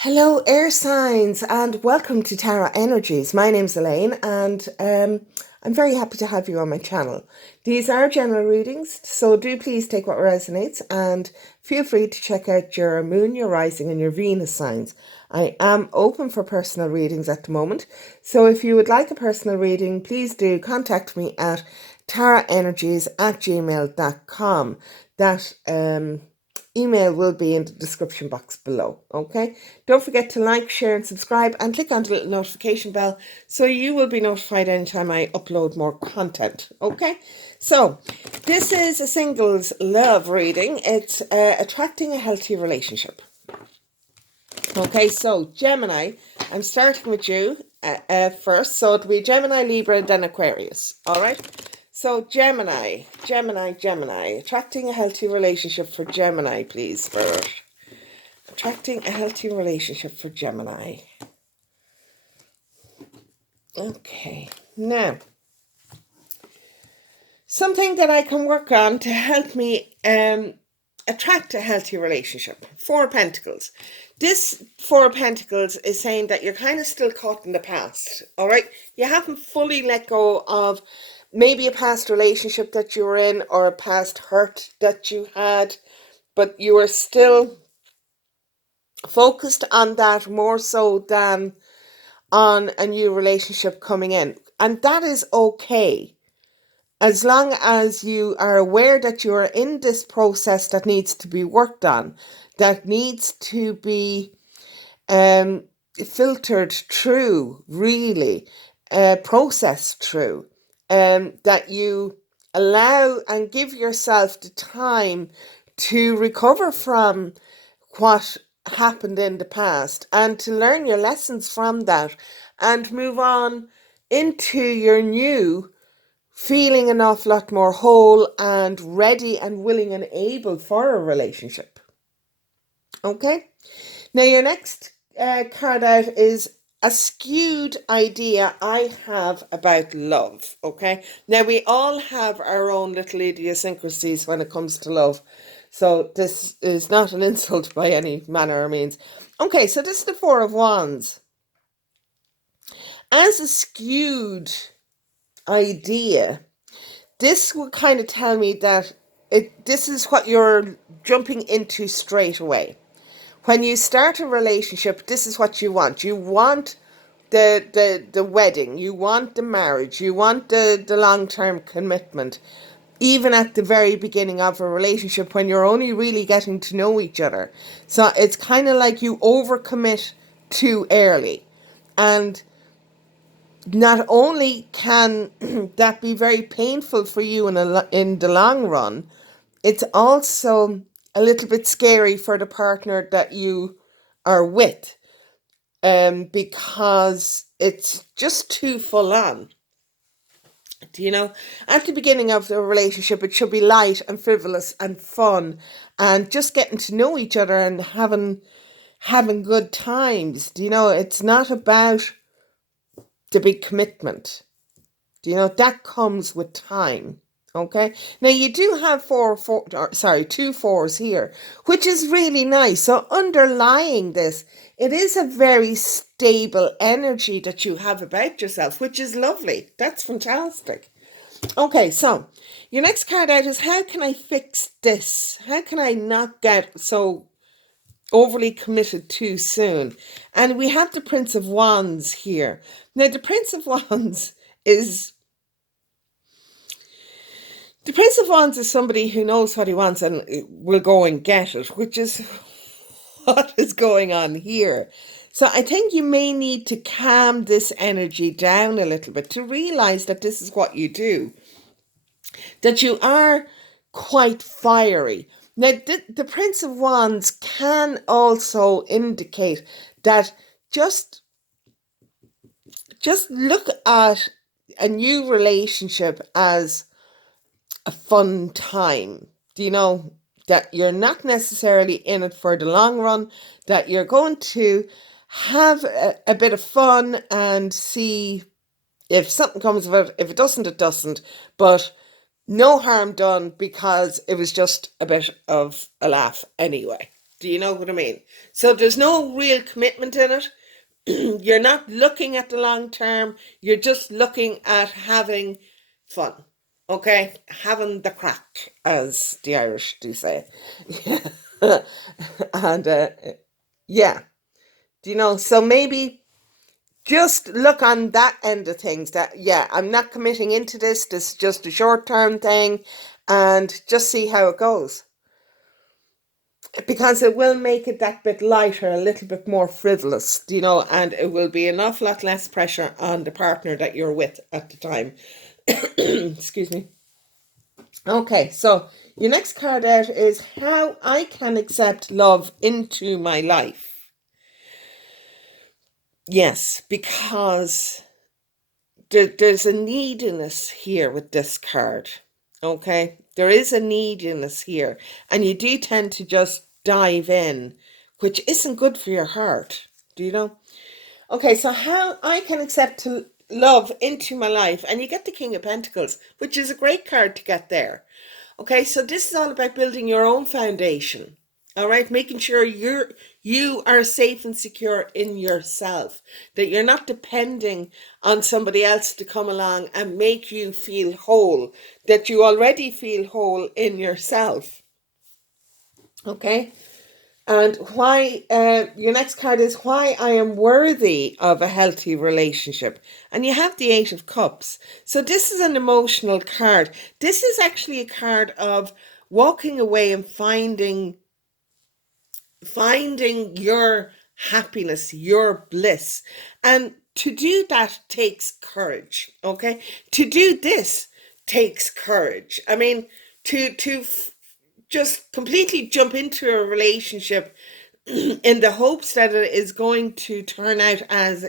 Hello, air signs, and welcome to Tara Energies. My name's Elaine, and I'm very happy to have you on my channel. These are general readings, so do please take what resonates and feel free to check out your moon, your rising, and your Venus signs. I am open for personal readings at the moment, so if you would like a personal reading, please do contact me at taraenergies@gmail.com. That email will be in the description box below. Okay, don't forget to like, share and subscribe, and click on the little notification bell so you will be notified anytime I upload more content. Okay, so this is a singles love reading. It's attracting a healthy relationship. Okay, so Gemini, I'm starting with you first. So it'll be Gemini, Libra, then Aquarius. All right. So Gemini, attracting a healthy relationship for Gemini, please, first. Attracting a healthy relationship for Gemini. Okay, now, something that I can work on to help me attract a healthy relationship. Four of Pentacles. This Four of Pentacles is saying that you're kind of still caught in the past, all right? You haven't fully let go of maybe a past relationship that you were in or a past hurt that you had, but you are still focused on that more so than on a new relationship coming in. And that is okay, as long as you are aware that you are in this process that needs to be worked on, that needs to be filtered through, really, processed through, that you allow and give yourself the time to recover from what happened in the past and to learn your lessons from that and move on into your new, feeling an awful lot more whole and ready and willing and able for a relationship. Okay? Now, your next card out is a skewed idea I have about love. Okay? Now, we all have our own little idiosyncrasies when it comes to love. So this is not an insult by any manner or means. Okay, so this is the Four of Wands. As a skewed idea, this would kind of tell me that this is what you're jumping into straight away. When you start a relationship, this is what you want. You want the wedding, you want the marriage, you want the long-term commitment, even at the very beginning of a relationship when you're only really getting to know each other. So it's kind of like you overcommit too early. And not only can that be very painful for you in the long run, it's also a little bit scary for the partner that you are with, because it's just too full on. You know, at the beginning of the relationship, it should be light and frivolous and fun and just getting to know each other and having good times. You know, it's not about the big commitment. That comes with time. Okay. Now you do have two fours here, which is really nice. So underlying this, it is a very stable energy that you have about yourself, which is lovely. That's fantastic. Okay, so your next card out is, how can I fix this? How can I not get so overly committed too soon? And we have the Prince of Wands here. Now, the Prince of Wands is somebody who knows what he wants and will go and get it, which is what is going on here. So I think you may need to calm this energy down a little bit to realize that this is what you do, that you are quite fiery. Now, the Prince of Wands can also indicate that just look at a new relationship as a fun time. That you're not necessarily in it for the long run, that you're going to have a bit of fun and see if something comes of it. If it doesn't, it doesn't. But no harm done, because it was just a bit of a laugh anyway. Do you know what I mean? So there's no real commitment in it. You're not looking at the long term. You're just looking at having fun. Okay? Having the crack, as the Irish do say. And yeah. Do you know? So maybe just look on that end of things, that, yeah, I'm not committing into this. This is just a short term thing, and just see how it goes. Because it will make it that bit lighter, a little bit more frivolous, you know, and it will be an awful lot less pressure on the partner that you're with at the time. Excuse me. Okay, so your next card out is how I can accept love into my life. Yes, because there's a neediness here with this card. Okay, there is a neediness here, and you do tend to just dive in, which isn't good for your heart. Do you know? Okay, so how I can accept love into my life, and you get the King of Pentacles, which is a great card to get there. Okay, so this is all about building your own foundation. All right, making sure you are safe and secure in yourself, that you're not depending on somebody else to come along and make you feel whole, that you already feel whole in yourself. Okay, and why your next card is why I am worthy of a healthy relationship. And you have the Eight of Cups. So this is an emotional card. This is actually a card of walking away and finding your happiness, your bliss. And to do that takes courage. Okay? To do this takes courage. I mean, to just completely jump into a relationship in the hopes that it is going to turn out as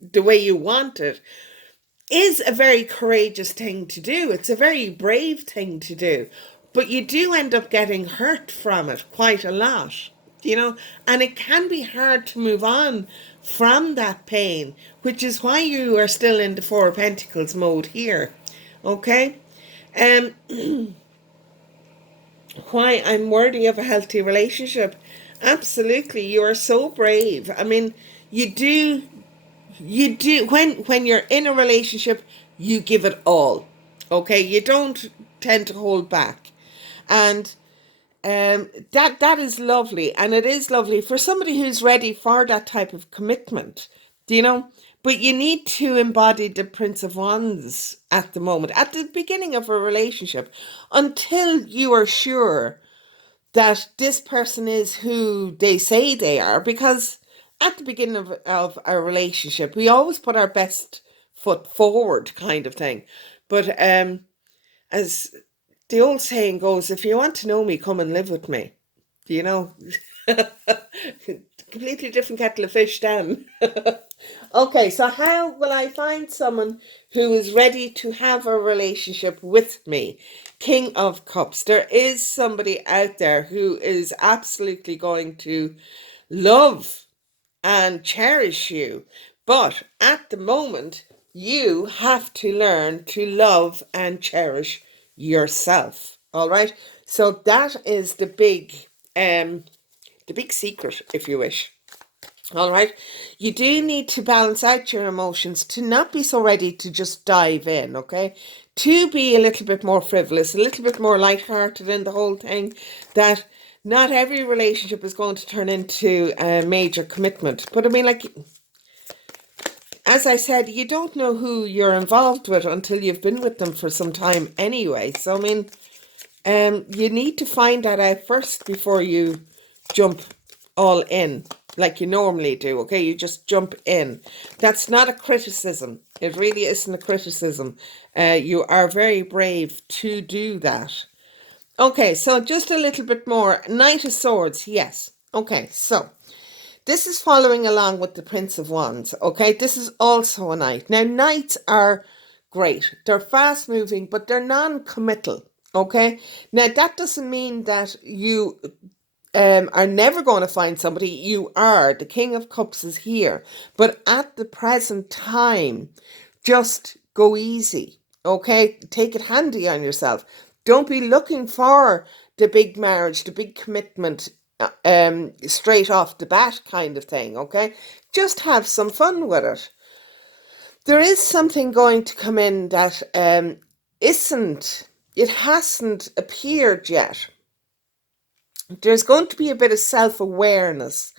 the way you want it is a very courageous thing to do. It's a very brave thing to do. But you do end up getting hurt from it quite a lot, you know, and it can be hard to move on from that pain, which is why you are still in the Four of Pentacles mode here. Okay? Why I'm worthy of a healthy relationship. Absolutely, you are so brave. I mean, you do when you're in a relationship, you give it all. Okay, you don't tend to hold back, and that is lovely, and it is lovely for somebody who's ready for that type of commitment. Do you know? But you need to embody the Prince of Wands at the moment, at the beginning of a relationship, until you are sure that this person is who they say they are. Because at the beginning of a relationship, we always put our best foot forward, kind of thing. But as the old saying goes, if you want to know me, come and live with me. You know, completely different kettle of fish then. Okay, so how will I find someone who is ready to have a relationship with me? King of Cups. There is somebody out there who is absolutely going to love and cherish you. But at the moment, you have to learn to love and cherish yourself. All right. So that is the big secret, if you wish. All right. You do need to balance out your emotions, to not be so ready to just dive in, okay? To be a little bit more frivolous, a little bit more lighthearted in the whole thing, that not every relationship is going to turn into a major commitment. But I mean, like, as I said, you don't know who you're involved with until you've been with them for some time anyway. So, I mean, you need to find that out first before you jump all in like you normally do. Okay, you just jump in. That's not a criticism. It really isn't a criticism. You are very brave to do that. Okay, so just a little bit more. Knight of Swords, yes. Okay, so this is following along with the Prince of Wands. Okay, this is also a knight. Now, knights are great. They're fast moving, but they're non-committal. Okay, now that doesn't mean that you are never going to find somebody. You are. The King of Cups is here. But at the present time, just go easy. Okay? Take it handy on yourself. Don't be looking for the big marriage, the big commitment straight off the bat kind of thing, okay? Just have some fun with it. There is something going to come in that it hasn't appeared yet. There's going to be a bit of self-awareness,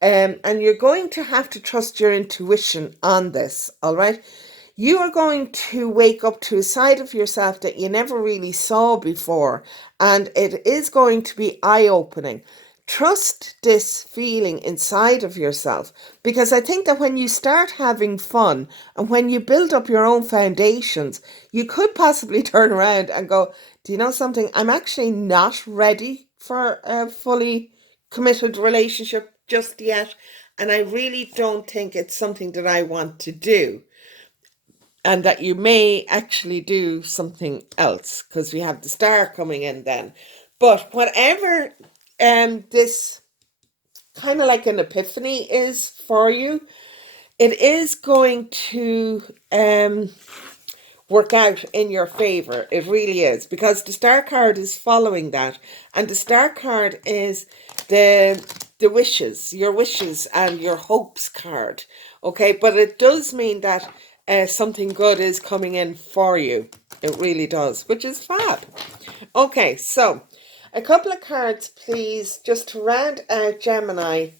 and you're going to have to trust your intuition on this, all right? You are going to wake up to a side of yourself that you never really saw before, and it is going to be eye-opening. Trust this feeling inside of yourself, because I think that when you start having fun and when you build up your own foundations, you could possibly turn around and go, do you know something? I'm actually not ready for a fully committed relationship just yet, and I really don't think it's something that I want to do. And that you may actually do something else, because we have the star coming in then. But whatever this kind of like an epiphany is for you, it is going to work out in your favor. It really is, because the star card is following that, and the star card is the wishes, your wishes and your hopes card. Okay, but it does mean that something good is coming in for you. It really does, which is fab. Okay, so a couple of cards, please, just to round out Gemini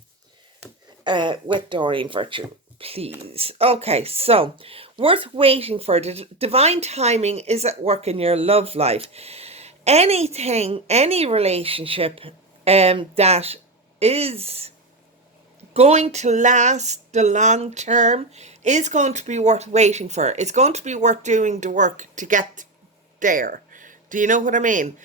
with Doreen Virtue, please. Okay, so worth waiting for. The divine timing is at work in your love life. Anything, any relationship that is going to last the long term is going to be worth waiting for. It's going to be worth doing the work to get there. Do you know what I mean?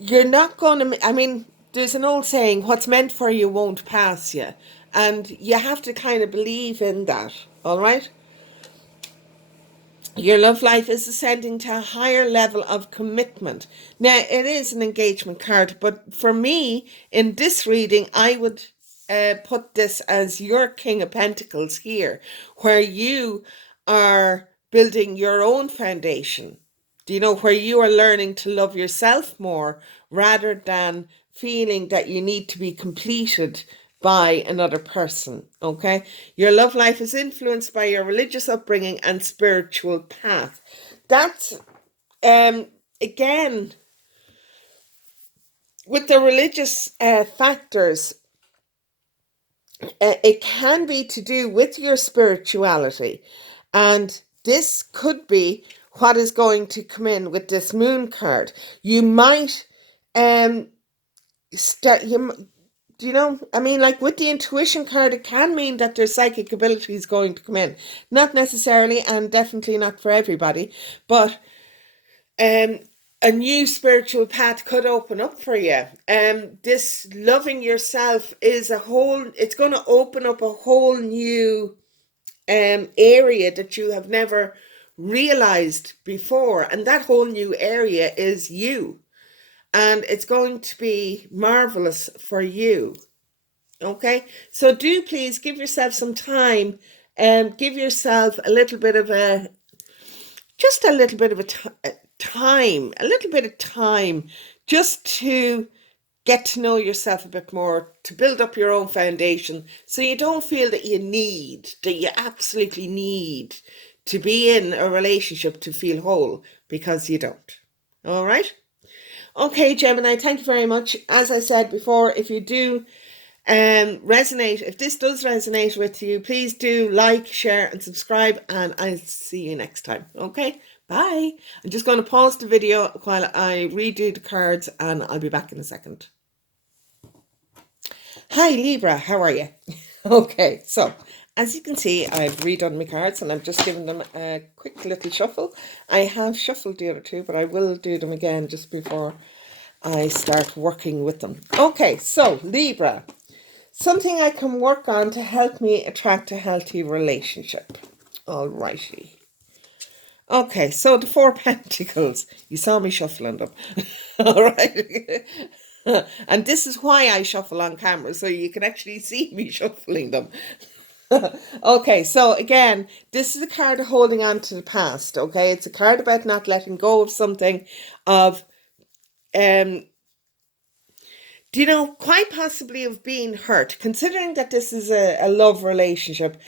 You're not going to, I mean, there's an old saying, what's meant for you won't pass you. And you have to kind of believe in that, all right? Your love life is ascending to a higher level of commitment. Now, it is an engagement card, but for me, in this reading, I would put this as your King of Pentacles here, where you are building your own foundation. Do you know, where you are learning to love yourself more rather than feeling that you need to be completed by another person, okay? Your love life is influenced by your religious upbringing and spiritual path. That's, again, with the religious factors, it can be to do with your spirituality. And this could be what is going to come in with this moon card. You might start, do you know, I mean, like with the intuition card, it can mean that their psychic ability is going to come in. Not necessarily, and definitely not for everybody, but a new spiritual path could open up for you. This loving yourself is it's going to open up a whole new area that you have never realized before. And that whole new area is you. And it's going to be marvelous for you. Okay, so do please give yourself some time and give yourself a little bit of a time, a little bit of time just to get to know yourself a bit more, to build up your own foundation, so you don't feel that you absolutely need to be in a relationship to feel whole, because you don't. All right? Okay, Gemini, thank you very much. As I said before, if you do if this does resonate with you, please do like, share and subscribe, and I'll see you next time. Okay, bye. I'm just going to pause the video while I redo the cards, and I'll be back in a second. Hi Libra, how are you? Okay, so as you can see, I've redone my cards and I'm just giving them a quick little shuffle. I have shuffled the other two, but I will do them again just before I start working with them. Okay, so Libra, something I can work on to help me attract a healthy relationship. Alrighty. Okay, so the Four Pentacles. You saw me shuffling them. Alright. And this is why I shuffle on camera, so you can actually see me shuffling them. Okay, so again, this is a card of holding on to the past, okay? It's a card about not letting go of something, of quite possibly of being hurt, considering that this is a love relationship,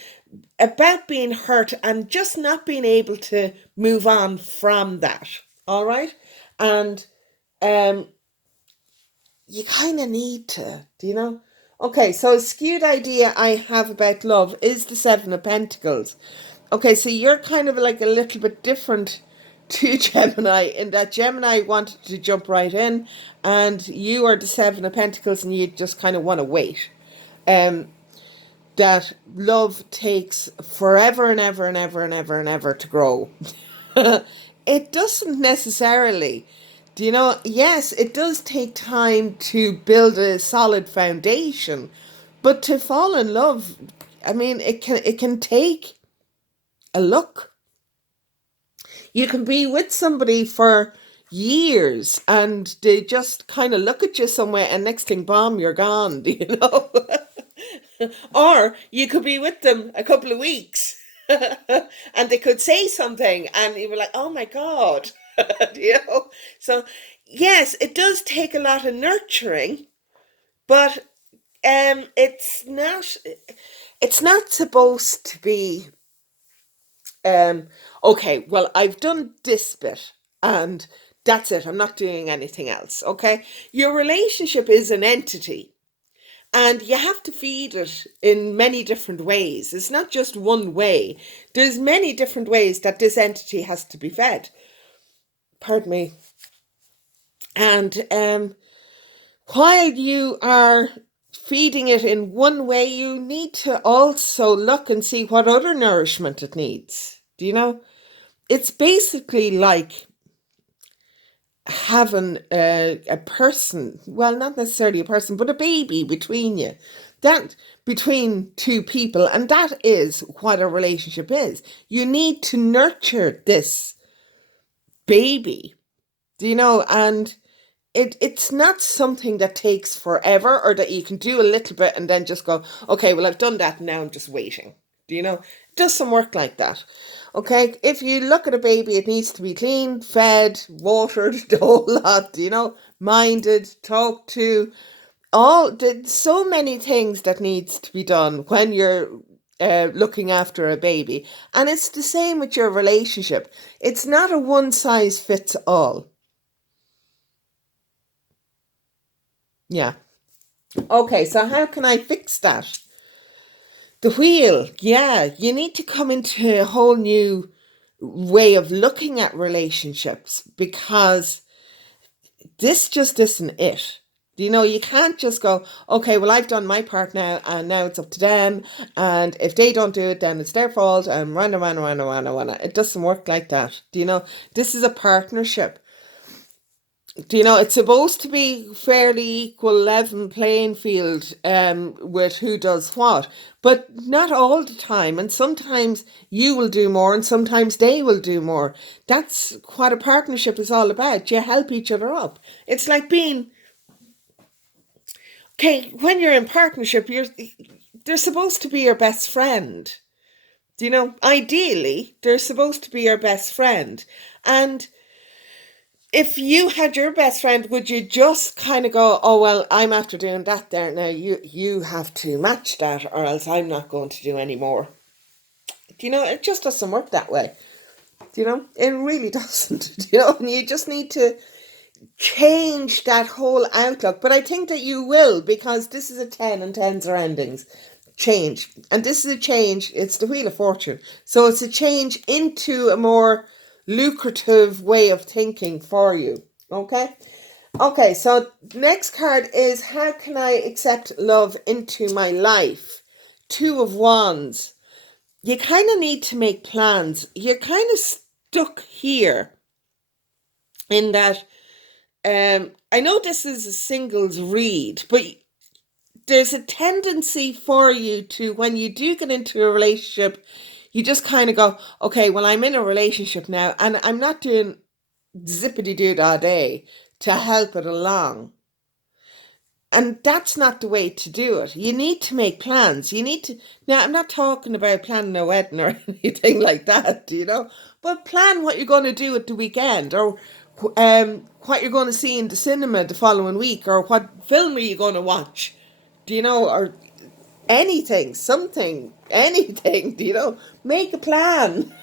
about being hurt and just not being able to move on from that. All right. And um, you kind of need to. Okay, so a skewed idea I have about love is the Seven of Pentacles. Okay, so you're kind of like a little bit different to Gemini, in that Gemini wanted to jump right in, and you are the Seven of Pentacles and you just kind of want to wait. That love takes forever and ever and ever and ever and ever to grow. It doesn't necessarily. Yes, it does take time to build a solid foundation, but to fall in love, I mean, it can take a look. You can be with somebody for years and they just kind of look at you somewhere and next thing, bomb, you're gone. Or you could be with them a couple of weeks and they could say something and you were like, oh my God. So yes, it does take a lot of nurturing, but it's not supposed to be okay, well, I've done this bit and that's it. I'm not doing anything else. Okay. Your relationship is an entity and you have to feed it in many different ways. It's not just one way. There's many different ways that this entity has to be fed. Pardon me. And while you are feeding it in one way, you need to also look and see what other nourishment it needs. It's basically like having a person, well, not necessarily a person, but a baby between you, that between two people, and that is what a relationship is. You need to nurture this baby, and it's not something that takes forever, or that you can do a little bit and then just go, okay, well, I've done that and now I'm just waiting. It doesn't work like that. Okay, if you look at a baby, it needs to be cleaned, fed, watered, the whole lot, minded, talked to, so many things that needs to be done when you're looking after a baby. And it's the same with your relationship. It's not a one size fits all. Yeah. Okay, so how can I fix that? The wheel, yeah, you need to come into a whole new way of looking at relationships, because this just isn't it. You can't just go, okay, well, I've done my part now and now it's up to them. And if they don't do it, then it's their fault. And run. It doesn't work like that. This is a partnership. It's supposed to be fairly equal, level playing field with who does what, but not all the time. And sometimes you will do more and sometimes they will do more. That's what a partnership is all about. You help each other up. It's like being, okay, when you're in partnership, they're supposed to be your best friend. Ideally, they're supposed to be your best friend. And if you had your best friend, would you just kind of go, oh, well, I'm after doing that there. Now you have to match that or else I'm not going to do any more. It just doesn't work that way. It really doesn't. And you just need to change that whole outlook. But I think that you will, because this is a 10 and 10s are endings. Change. And this is a change. It's the Wheel of Fortune. So it's a change into a more lucrative way of thinking for you. Okay, so next card is, how can I accept love into my life? Two of Wands. You kind of need to make plans. You're kind of stuck here in that I know this is a singles read, but there's a tendency for you to, when you do get into a relationship, you just kind of go, okay, well, I'm in a relationship now and I'm not doing zippity-doo all day to help it along. And that's not the way to do it. You need to make plans. Now, I'm not talking about planning a wedding or anything like that, but plan what you're going to do at the weekend or what you're going to see in the cinema the following week, or what film are you going to watch, or anything, something, anything, make a plan.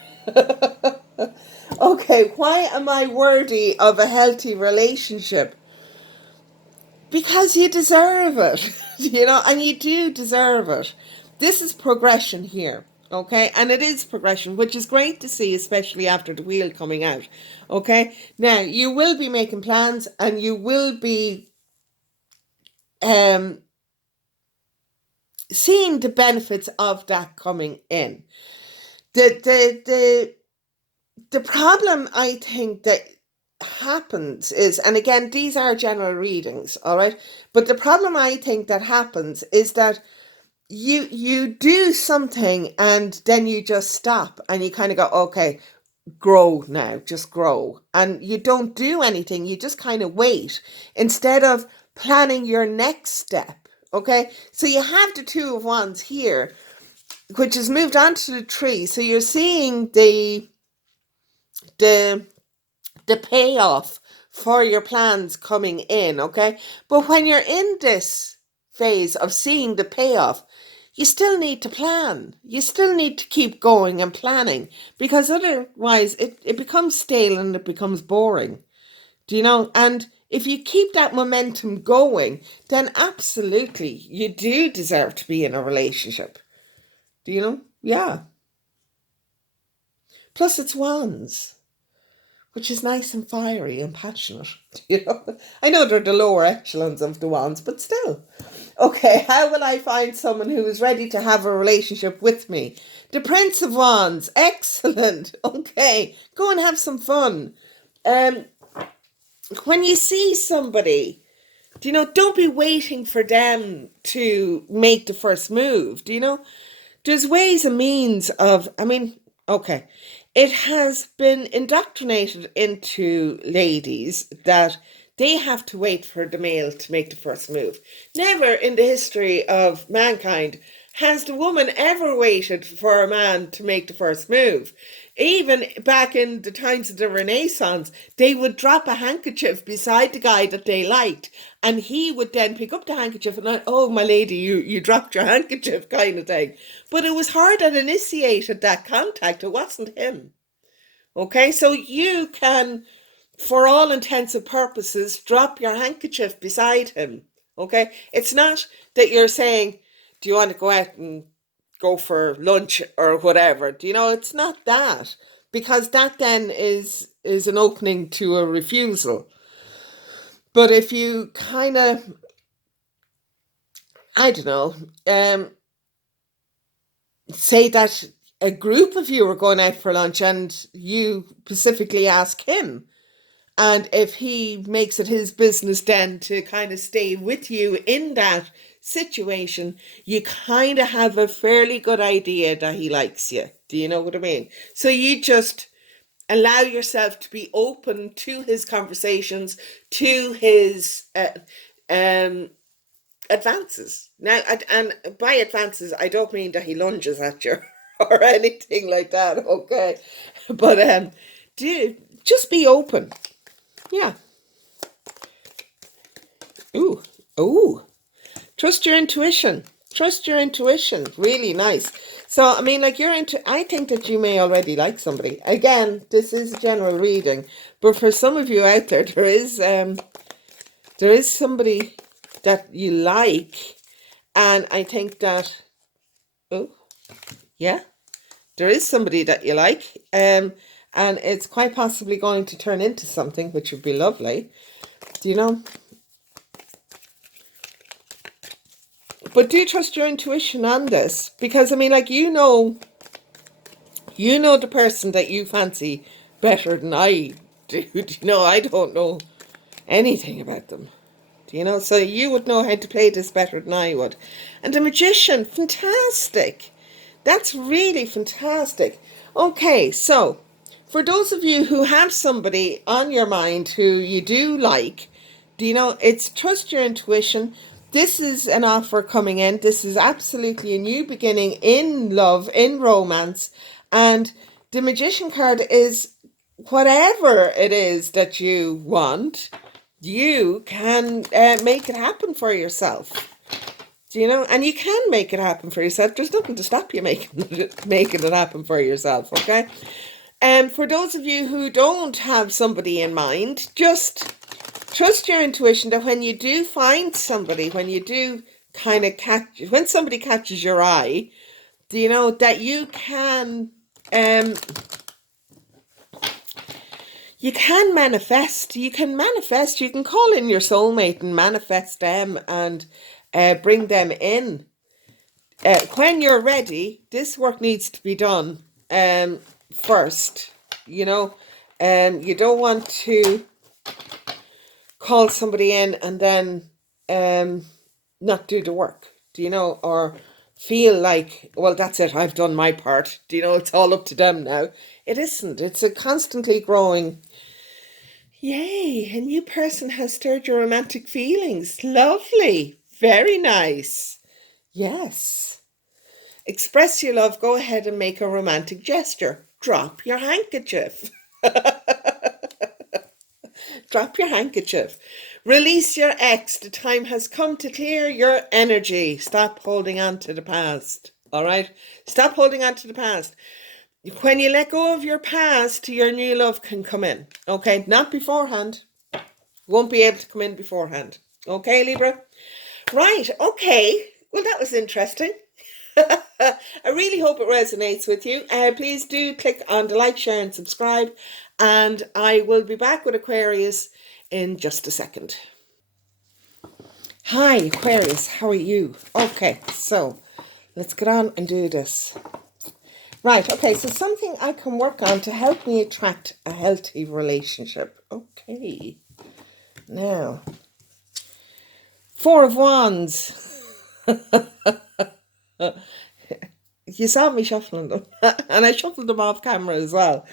Okay, why am I worthy of a healthy relationship? Because you deserve it, and you do deserve it. This is progression here, okay? And it is progression, which is great to see, especially after the wheel coming out, okay? Now, you will be making plans, and you will be seeing the benefits of that coming in. The problem, I think, that happens is, and again, these are general readings, all right, but the problem I think that happens is that you do something and then you just stop and you kind of go, okay, grow now, just grow, and you don't do anything. You just kind of wait instead of planning your next step. Okay, so you have the Two of Wands here, which has moved on to the tree, so you're seeing the payoff for your plans coming in, okay? But when you're in this phase of seeing the payoff, you still need to plan. You still need to keep going and planning, because otherwise it becomes stale and it becomes boring. And if you keep that momentum going, then absolutely you do deserve to be in a relationship. Yeah. Plus it's wands, which is nice and fiery and passionate. I know they're the lower echelons of the wands, but still. Okay, how will I find someone who is ready to have a relationship with me? The Prince of Wands, excellent. Okay, go and have some fun. When you see somebody, don't be waiting for them to make the first move. There's ways and means of, okay, it has been indoctrinated into ladies that they have to wait for the male to make the first move. Never in the history of mankind has the woman ever waited for a man to make the first move. Even back in the times of the Renaissance, they would drop a handkerchief beside the guy that they liked, and he would then pick up the handkerchief and, oh, my lady, you dropped your handkerchief, kind of thing. But it was her that initiated that contact. It wasn't him. Okay, so you can, for all intents and purposes, drop your handkerchief beside him. Okay, it's not that you're saying, do you want to go out and go for lunch or whatever? It's not that, because that then is an opening to a refusal. But if you kind of, I don't know, say that a group of you are going out for lunch and you specifically ask him, and if he makes it his business then to kind of stay with you in that situation, you kind of have a fairly good idea that he likes you. Do you know what I mean? So you just allow yourself to be open to his conversations, to his advances. Now, and by advances, I don't mean that he lunges at you or anything like that, okay? But just be open. Yeah. Ooh. Trust your intuition. Really nice. So, I think that you may already like somebody. Again, this is a general reading, but for some of you out there, there is somebody that you like, and I think that, there is somebody that you like, and it's quite possibly going to turn into something, which would be lovely. But do trust your intuition on this, because you know the person that you fancy better than I do. I don't know anything about them. So you would know how to play this better than I would. And the Magician, fantastic. That's really fantastic. Okay, so for those of you who have somebody on your mind who you do like, it's trust your intuition. This is an offer coming in. This is absolutely a new beginning in love, in romance. And the Magician card is whatever it is that you want, you can make it happen for yourself. Do you know? And you can make it happen for yourself. There's nothing to stop you making it happen for yourself, okay? And for those of you who don't have somebody in mind, just trust your intuition that when you do find somebody, when you do kind of when somebody catches your eye, do you know that um you can manifest. You can manifest. You can call in your soulmate and manifest them and bring them in. When you're ready, this work needs to be done first. You know, you don't want to call somebody in and then not do the work. Do you know, or feel like, well, that's it. I've done my part. Do you know, it's all up to them now. It isn't. It's a constantly growing. Yay, a new person has stirred your romantic feelings. Lovely. Very nice. Yes. Express your love. Go ahead and make a romantic gesture. Drop your handkerchief. Drop your handkerchief. Release your ex. The time has come to clear your energy. Stop holding on to the past. All right? Stop holding on to the past. When you let go of your past, your new love can come in. Okay? Not beforehand. Won't be able to come in beforehand. Okay, Libra? Right. Okay. Well, that was interesting. I really hope it resonates with you. Please do click on the like, share and subscribe. And I will be back with Aquarius in just a second. Hi, Aquarius. How are you? Okay, so let's get on and do this. Right, okay, so something I can work on to help me attract a healthy relationship. Okay. Now, Four of Wands. You saw me shuffling them, and I shuffled them off camera as well.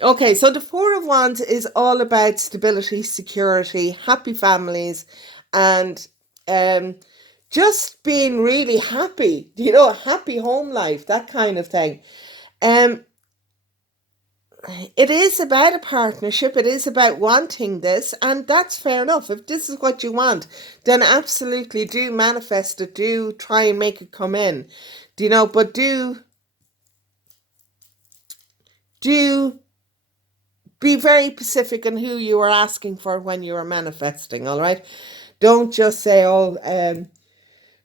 Okay, so the Four of Wands is all about stability, security, happy families, and just being really happy, you know, a happy home life, that kind of thing. It is about a partnership. It is about wanting this, and that's fair enough. If this is what you want, then absolutely do manifest it. Do try and make it come in, do you know? But do be very specific in who you are asking for when you are manifesting. All right, don't just say, "Oh,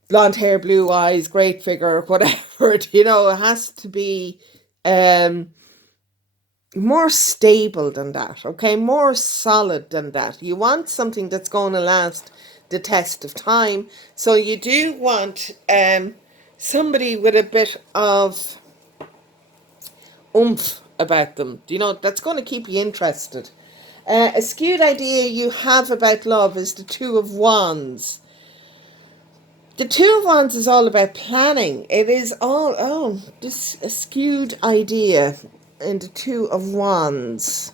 blonde hair, blue eyes, great figure, whatever." You know, it has to be more stable than that, okay? More solid than that. You want something that's going to last the test of time. So you do want somebody with a bit of oomph about them. Do you know, that's going to keep you interested. A skewed idea you have about love is the Two of Wands. The Two of Wands is all about planning. It is all, this a skewed idea in the Two of Wands.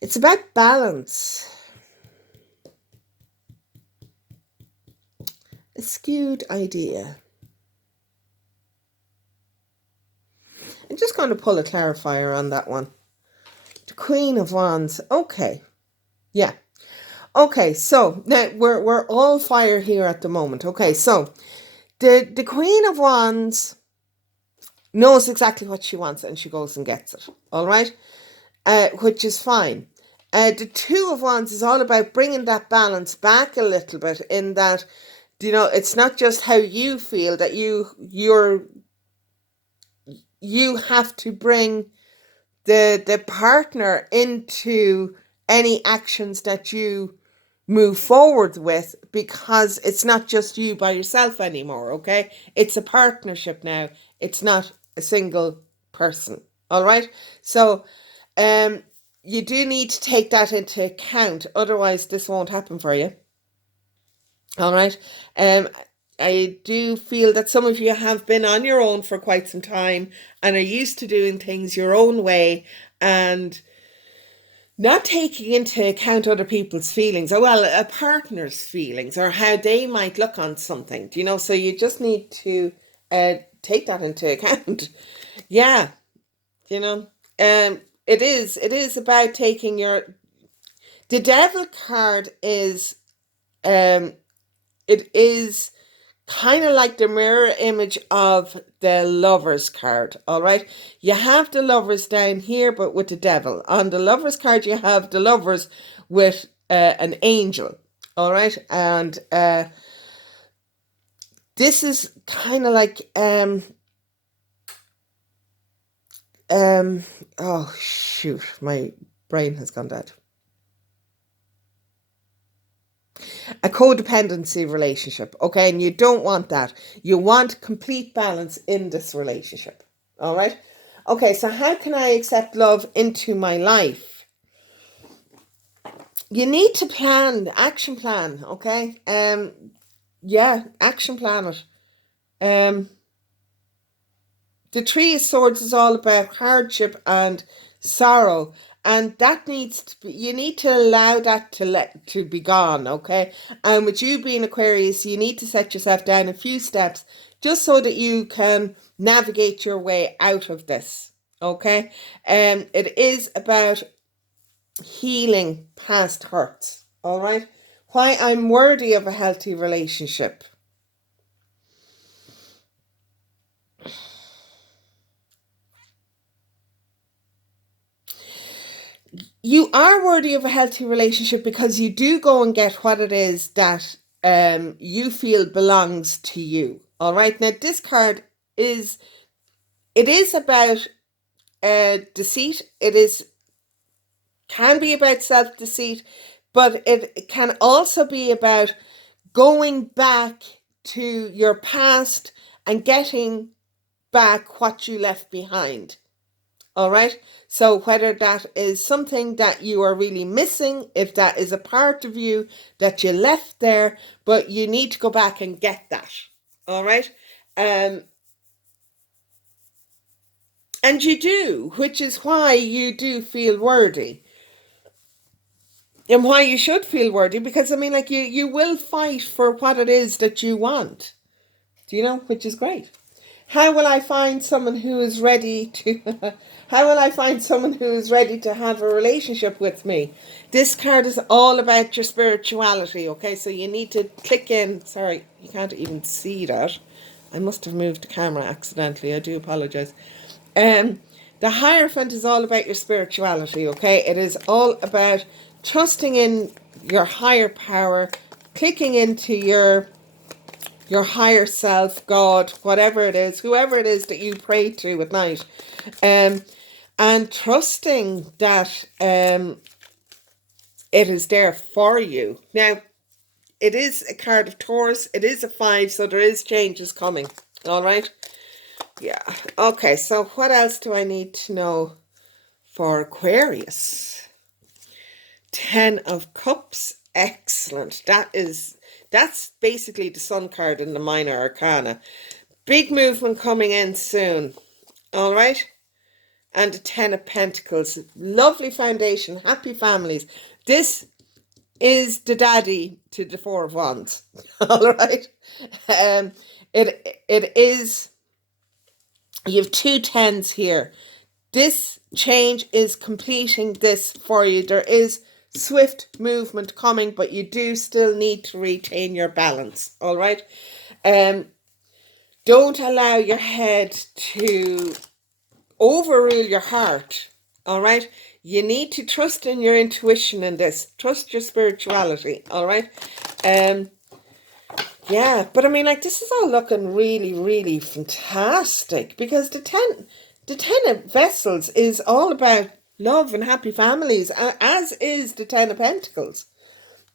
It's about balance. A skewed idea. I'm just going to pull a clarifier on that one. The Queen of Wands. Okay. Yeah. Okay, so now we're all fire here at the moment. Okay, so the Queen of Wands knows exactly what she wants and she goes and gets it. All right, which is fine. The Two of Wands is all about bringing that balance back a little bit. In that, you know, it's not just how you feel, that you have to bring the partner into any actions that you move forward with, because it's not just you by yourself anymore. Okay, it's a partnership now. It's not a single person. All right, so you do need to take that into account, otherwise this won't happen for you. All right. I do feel that some of you have been on your own for quite some time and are used to doing things your own way and not taking into account other people's feelings, or well, a partner's feelings, or how they might look on something. Do you know? So you just need to take that into account. Yeah. You know, it is about taking the devil card is it is kind of like the mirror image of the lovers card. All right, you have the lovers down here, but with the devil. On the lovers card, you have the lovers with an angel. All right, and this is kind of like oh shoot, my brain has gone dead. A codependency relationship, okay? And you don't want that. You want complete balance in this relationship. All right? Okay, so how can I accept love into my life? You need to plan, action plan, okay? Yeah, action plan it. The Three of Swords is all about hardship and sorrow, and that needs to be, you need to allow that to be gone, okay? And with you being Aquarius, you need to set yourself down a few steps just so that you can navigate your way out of this, okay? It is about healing past hurts, all right? Why I'm worthy of a healthy relationship. You are worthy of a healthy relationship because you do go and get what it is that you feel belongs to you. All right. Now, this card is, it is about deceit. Can be about self-deceit, but it can also be about going back to your past and getting back what you left behind. All right. So whether that is something that you are really missing, if that is a part of you that you left there, but you need to go back and get that. All right. And you do, which is why you do feel worthy. And why you should feel worthy, because I mean, like you will fight for what it is that you want. Do you know? Which is great. How will I find someone who is ready to how will I find someone who is ready to have a relationship with me? This card is all about your spirituality, okay? So you need to click in. Sorry, you can't even see that. I must have moved the camera accidentally. I do apologize. The Hierophant is all about your spirituality, okay? It is all about trusting in your higher power, clicking into your higher self, God, whatever it is, whoever it is that you pray to at night, and trusting that it is there for you. Now, it is a card of Taurus. It is a 5, so there is changes coming. All right? Yeah. Okay, so what else do I need to know for Aquarius? 10 of Cups. Excellent. That's basically the Sun card in the Minor Arcana. Big movement coming in soon. All right? And the 10 of Pentacles. Lovely foundation. Happy families. This is the daddy to the 4 of Wands. All right? It is... You have 2 10s here. This change is completing this for you. There is swift movement coming, but you do still need to retain your balance. All right. Don't allow your head to overrule your heart. All right. You need to trust in your intuition in this. Trust your spirituality. All right. Yeah, but I mean, like, this is all looking really, really fantastic because the ten of Vessels is all about love and happy families, as is the 10 of Pentacles.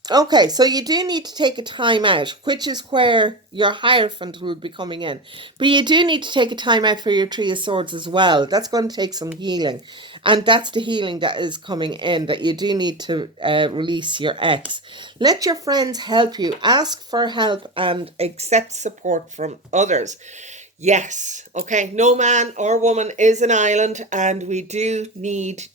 Okay, so you do need to take a time out, which is where your Hierophant will be coming in. But you do need to take a time out for your Three of Swords as well. That's going to take some healing. And that's the healing that is coming in, that you do need to release your ex. Let your friends help you. Ask for help and accept support from others. Yes, okay, no man or woman is an island, and we do need